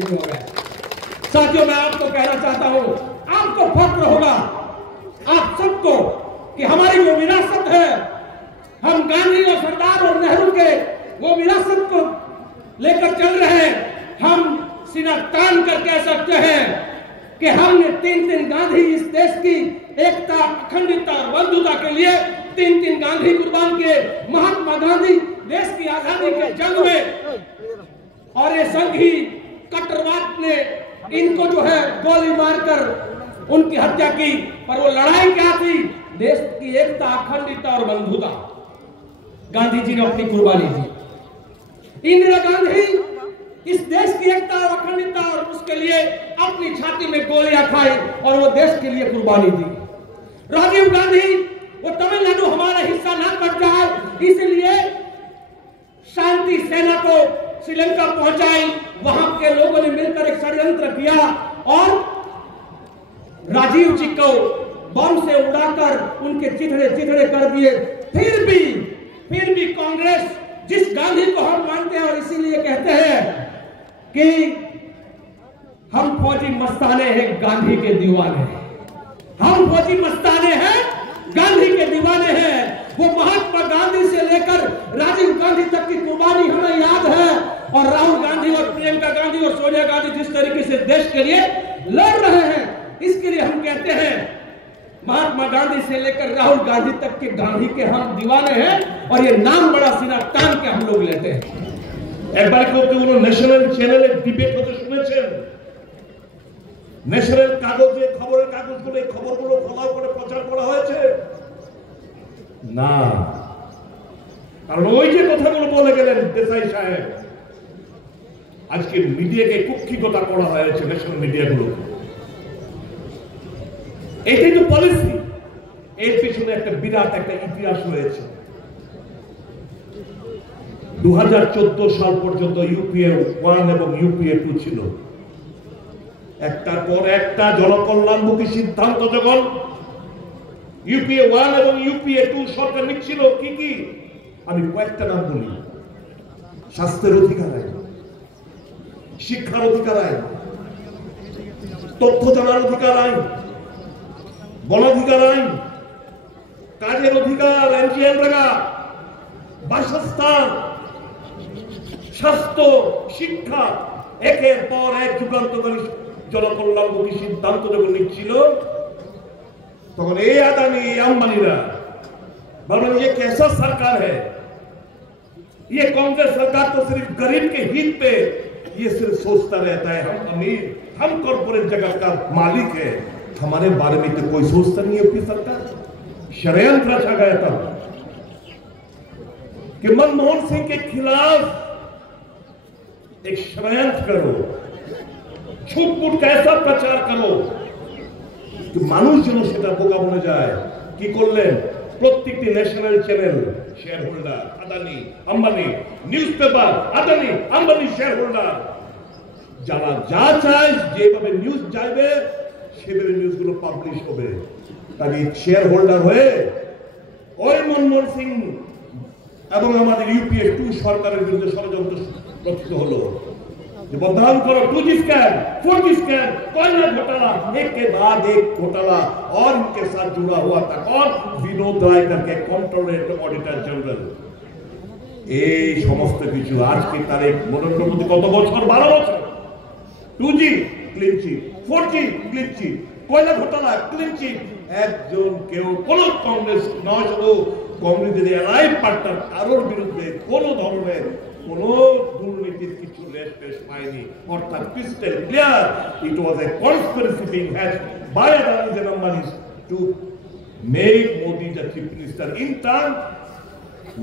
नहीं हो गया। साथियों, मैं आपको कहना चाहता हूं, आपको फक्र होगा आप सबको कि हमारी जो विरासत है, हम गांधी और सरदार और नेहरू के वो विरासत को लेकर चल रहे हैं। हम सीना तान कर कह सकते हैं कि हमने 3 गांधी इस देश की एकता, अखंडता और बंधुता के लिए 3 गांधी कुर्बान किए। महात्मा गांधी देश की आजादी के जंग में, और ये संघी कट्टरवाद ने इनको जो है गोली मारकर उनकी हत्या की। पर वो लड़ाई क्या थी? देश की एकता, अखंडता और बंधुता। गांधी जी ने अपनी कुर्बानी दी। इंदिरा गांधी इस देश की एकता और अखंडता और उसके लिए अपनी छाती में गोलियां खाई और वो देश के लिए कुर्बानी दी। राजीव गांधी वो तमिलनाडु हमारा हिस्सा ना बच जाए इसलिए शांति सेना को श्रीलंका पहुंचाई। वहां के लोगों ने मिलकर एक षड्यंत्र किया और राजीव जी को बम से उड़ाकर उनके चिथड़े कर दिए। फिर भी कांग्रेस, जिस गांधी को हम मानते हैं और इसीलिए कहते हैं कि हम फौजी मस्ताने हैं, गांधी के दीवाने हैं। हम फौजी मस्ताने हैं, गांधी के दीवाने हैं। वो महात्मा गांधी से लेकर राजीव गांधी तक की कुर्बानी हमें याद है। और राहुल गांधी और प्रियंका गांधी और सोनिया गांधी जिस तरीके से देश के लिए लड़ रहे हैं, इसके लिए हम कहते हैं महात्मा गांधी से लेकर राहुल गांधी तक के गांधी के हम दीवाने हैं। और ये नाम बड़ा सीना तान के हम लोग लेते हैं। একবার কেউ কোনো ন্যাশনাল চ্যানেলে ডিবেট হতে শুনেছেন? ন্যাশনাল কাগজে, খবরের কাগজগুলো এই খবরগুলো ফলো করে প্রচার করা হয়েছে না? কারণ ওই যে কথাগুলো বলে গেলেন দেশাই সাহেব, আজকে মিডিয়াকে কুক্ষিগতা করা হয়েছে ন্যাশনাল মিডিয়াগুলো। এটাই তো পলিসি। এর পিছনে একটা বিরাট একটা ইতিহাস রয়েছে। 2014 সাল পর্যন্ত ইউপিএ 1 এবং ইউপিএ 2 ছিল। একটার পর একটা জনকল্যাণমুখী সিদ্ধান্ত যখন ইউপিএ 1 এবং ইউপিএ 2 সরকার নিচ্ছিল, কি কি আমি কয়েকটা নাম বলি। স্বাস্থ্যের অধিকার আইন, শিক্ষার অধিকার আইন, তথ্য জানার অধিকার আইন, বনাধিকার আইন, কাজের অধিকার, এনজিএনরেগা, বাসস্থান, স্বাস্থ্য, শিক্ষা, একের পর এক যুগান্তকারী জনকল্যাণমুখী সিদ্ধান্ত যখন নিচ্ছিল, তখন এই আদানি, আম্বানিরা বলবেন ये कैसा सरकार है? ये कांग्रेस सरकार तो सिर्फ गरीब के हित पे ये सिर्फ सोचता रहता है, हम अमीर, हम कॉर्पोरेट जगत का मालिक है, हमारे बारे में तो कोई सोचता नहीं है। अपनी सरकार षड्यंत्र रचा गया था कि मनमोहन सिंह के खिलाफ एक षड्यंत्र करो, छूट-मूट का ऐसा प्रचार करो कि মানুষ যেন সেটা বোকা বনে যায়। কি করলেন? প্রত্যেকটি national channel share holder Adani, Ambani, news paper Adani, Ambani share holder. যারা যা চায়, যেভাবে নিউজ যাবে সেভাবে নিউজগুলো পাবলিশ হবে। তাই শেয়ার হোল্ডার হয়ে ওই মনমোহন সিং এবং আমাদের ইউপিএ 2 সরকারের বিরুদ্ধে ষড়যন্ত্র রচিত হলো যে बदनाम करो 2G स्कैम, 4G स्कैम, कोयला घोटाला, एक के बाद एक घोटाला। और इनके साथ जुड़ा हुआ था कौन? विनोद राय करके कंट्रोलर ऑडिटर जनरल। এই সমস্ত কিছু আজকে তারিখ নরেন্দ্র মোদী কত বছর? 12 বছর। 2G clean chit, 4G clean chit, কয়লা ঘোটালা ক্লিন চিট। একজন কেউ কোন কংগ্রেস নয়, শুধু কংগ্রেসের এলাই পার্টনার কারোর বিরুদ্ধে কোন ধরনের কোন দুর্নীতির কিছু রেশ পেশ পায়নি। অর্থাৎ crystal clear, it was a conspiracy being hatched by Adani and Ambani to make Modi the chief minister. In turn,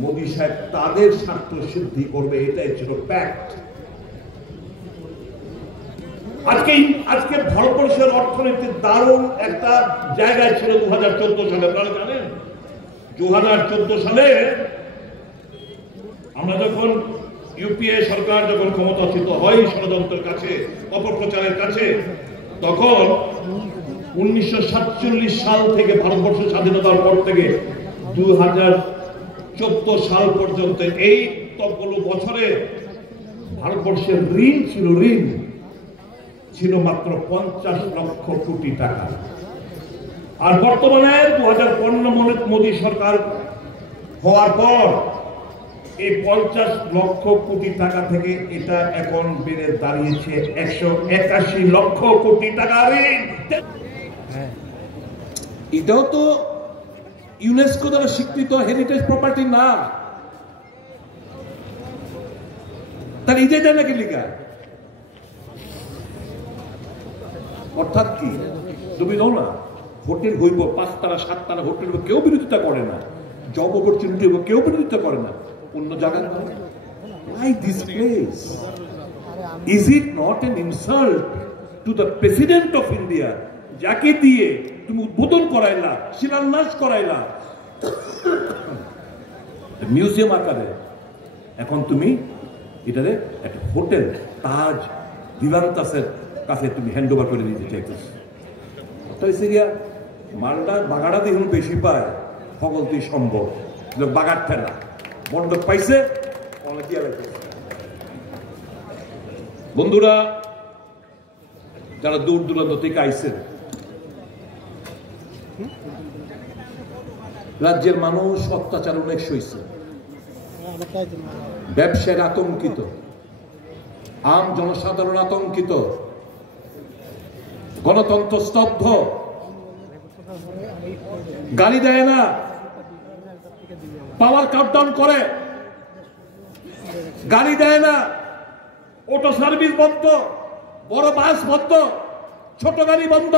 Modi সাহেব তাদের স্বার্থ সিদ্ধি করবে, এটাই ছিল প্যাক্ট। আজকে ভারতবর্ষের অর্থনীতির দারুণ একটা জায়গায় ছিল 2014 সালে। আপনারা জানেন 2014 সালে আমরা যখন ইউপিএ সরকার যখন ক্ষমতাচ্যুত হয় ষড়যন্ত্রের কাছে, অপপ্রচারের কাছে, তখন 1947 সাল থেকে ভারতবর্ষ স্বাধীনতার পর থেকে 2014 সাল পর্যন্ত এই ততগুলো বছরে ভারতবর্ষের ঋণ ছিল, ঋণ ছিল মাত্র 50 লক্ষ কোটি টাকা। আর বর্তমানে 2015 মোদী সরকার হওয়ার পর এই 50 লক্ষ কোটি টাকা থেকে এটা এখন বেড়ে দাঁড়িয়েছে 181 লক্ষ কোটি টাকা ঋণ। এটাও তো ইউনেস্কো দ্বারা স্বীকৃত হেরিটেজ প্রপার্টি না, তার ইজে যায় নাকি লিখা? অর্থাৎ কি তুমি দাও না, হোটেল হইব 5 তারা 7 তারা হোটেল হইব, কেউ বিরোধিতা করে না। জব অপরচুনিটি হইব, কেউ বিরোধিতা করে না। অন্য জায়গায় why this place? Is it not an insult to the President of India, যাকে দিয়ে তুমি উদ্বোধন করাইলা, শিলান্যাস করাইলা মিউজিয়াম আকারে, এখন তুমি এটারে একটা হোটেল তাজ ভিভান্তাসের কাছে তুমি হ্যান্ড ওভার করে দিতে চাইতেছো। মালটা বাগাড়া দিয়ে বেশি পায়, সকলতেই সম্ভব। বাগার ঠেলা বন্ধক পাইছে। বন্ধুরা, যারা দূর দূরান্ত থেকে আইছেন, রাজ্যের মানুষ অত্যাচার অনেক সইছে, ব্যবসায়ীরা আতঙ্কিত, আম জনসাধারণ আতঙ্কিত, গণতন্ত্র স্তব্ধ, গালি দেয় না, পাওয়ার কাটডাউন করে, গাড়ি দেয় না, অটো সার্ভিস বন্ধ, বড় বাস বন্ধ, ছোট গাড়ি বন্ধ।